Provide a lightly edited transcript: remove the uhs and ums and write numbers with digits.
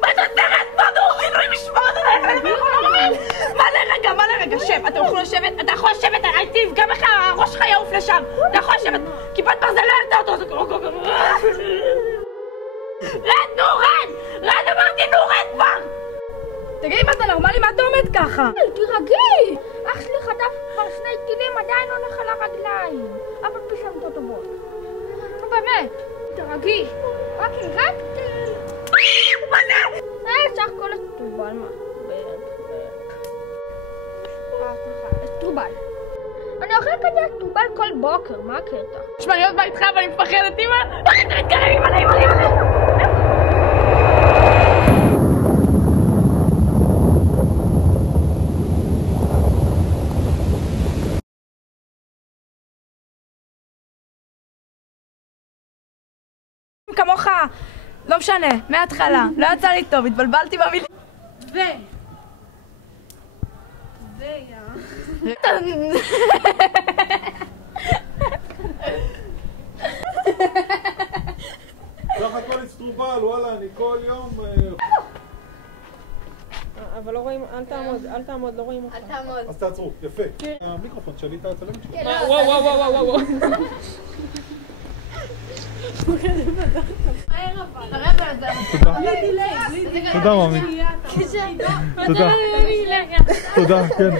מה אתה סרט? מה אתה אומרים? אלוהים ישמור עליך. מה זה רגע? שב, אתה יכול לשבת? אתה יכול לשבת? אל תפגע בך, הראש שלך יעוף לשם. אתה יכול לשבת? כיפת ברזל לא העלתה אותו. רד, אמרתי נו, רד כבר! תגידי, מה אתה נורמלי? מה אתה עומד ככה? תירגעי! אח שלי חטף כבר 2 טילים, עדיין הולך על הרגליים. אבל פשעם אותו טובות. נו באמת, תירגעי. רק הרגעתי. מה זה? סך הכל טרובל, מה? טרובל. אני אוכל כזה טרובל כל בוקר, מה הקטע? תשמע, להיות בא איתך, אבל אני מפחדת, אמא. אתה מתקרב, אמא. כמוך, לא משנה, מההתחלה, לא יצא לי טוב, התבלבלתי במילים. סך הכל אצטרובל, וואלה, אני כל יום... אבל לא רואים, אל תעמוד, לא רואים אותך. אל תעמוד. אז תעצרו, יפה. המיקרופון שלי, אתה הצלמת שלי. וואו. תודה, ממי. תודה, כן.